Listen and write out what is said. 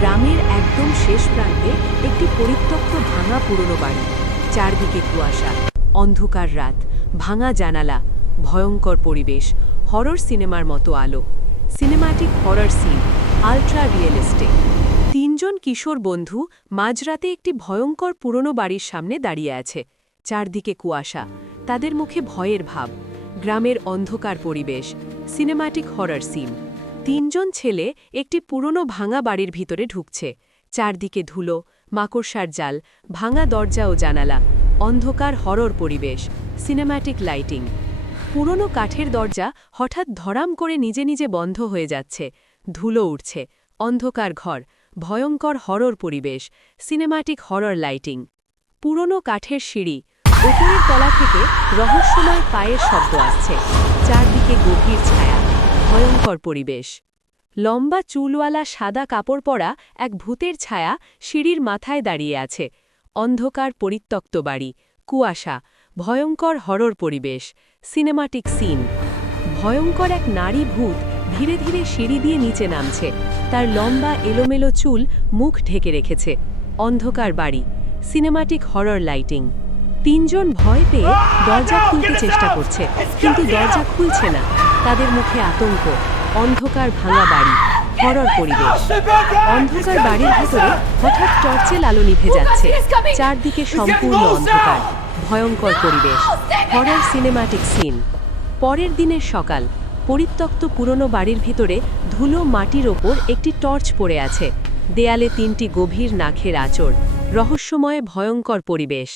গ্রামের একদম শেষ প্রান্তে একটি পরিত্যক্ত ভাঙা পুরনো বাড়ি। চারদিকে কুয়াশা, অন্ধকার রাত, ভাঙা জানালা, ভয়ঙ্কর পরিবেশ, হরর সিনেমার মতো আলো। Cinematic horror scene, ultra realistic. তিনজন কিশোর বন্ধু মাঝরাতে একটি ভয়ঙ্কর পুরনো বাড়ির সামনে দাঁড়িয়ে আছে। চারদিকে কুয়াশা, তাদের মুখে ভয়ের ভাব। গ্রামের অন্ধকার পরিবেশ, সিনেমাটিক হরর সিন। তিনজন ছেলে একটি পুরনো ভাঙা বাড়ির ভিতরে ঢুকছে। চারদিকে ধুলো, মাকড়সার জাল, ভাঙা দরজা ও জানালা, অন্ধকার হরর পরিবেশ, সিনেম্যাটিক লাইটিং। পুরনো কাঠের দরজা হঠাৎ ধরাম করে নিজে নিজে বন্ধ হয়ে যাচ্ছে। ধুলো উঠছে, অন্ধকার ঘর, ভয়ঙ্কর হরর পরিবেশ, সিনেম্যাটিক হরর লাইটিং। পুরনো কাঠের সিঁড়ি, উপরের তলা থেকে রহস্যময় পায়ের শব্দ আসছে। চারদিকে গভীর ছায়া, ভয়ঙ্কর পরিবেশ। লম্বা চুলওয়ালা সাদা কাপড় পরা এক ভূতের ছায়া সিঁড়ির মাথায় দাঁড়িয়ে আছে। অন্ধকার পরিত্যক্ত বাড়ি, কুয়াশা, ভয়ঙ্কর হরর পরিবেশ, সিনেমাটিক সিন। ভয়ঙ্কর এক নারী ভূত ধীরে ধীরে সিঁড়ি দিয়ে নিচে নামছে। তার লম্বা এলোমেলো চুল মুখ ঢেকে রেখেছে। অন্ধকার বাড়ি, সিনেমাটিক হরর লাইটিং। তিনজন ভয় পেয়ে দরজা খুলতে চেষ্টা করছে, কিন্তু দরজা খুলছে না। তাদের মুখে আতঙ্ক। অন্ধকার ভাঙা বাড়ি, হরর পরিবেশ। অন্ধকার বাড়ির ভেতরে হঠাৎ টর্চের আলো নিভে যাচ্ছে। চারদিকে সম্পূর্ণ অন্ধকার, ভয়ঙ্কর পরিবেশ, হরর সিনেমাটিক সিন। পরের দিনের সকাল, পরিত্যক্ত পুরনো বাড়ির ভিতরে ধুলো মাটির ওপর একটি টর্চ পড়ে আছে। দেয়ালে তিনটি গভীর নাখের আঁচড়, রহস্যময় ভয়ঙ্কর পরিবেশ।